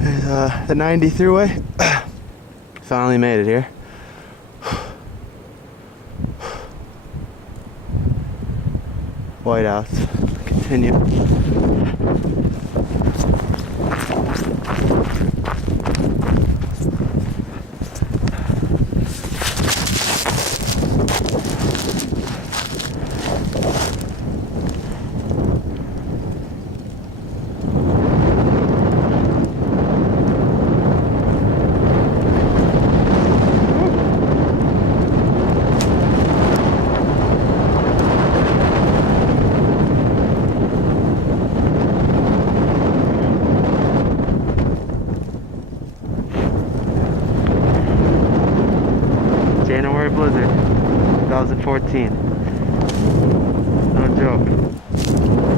There's the 90 Thruway. Finally made it here. Whiteouts. Continue. January blizzard, 2014. No joke.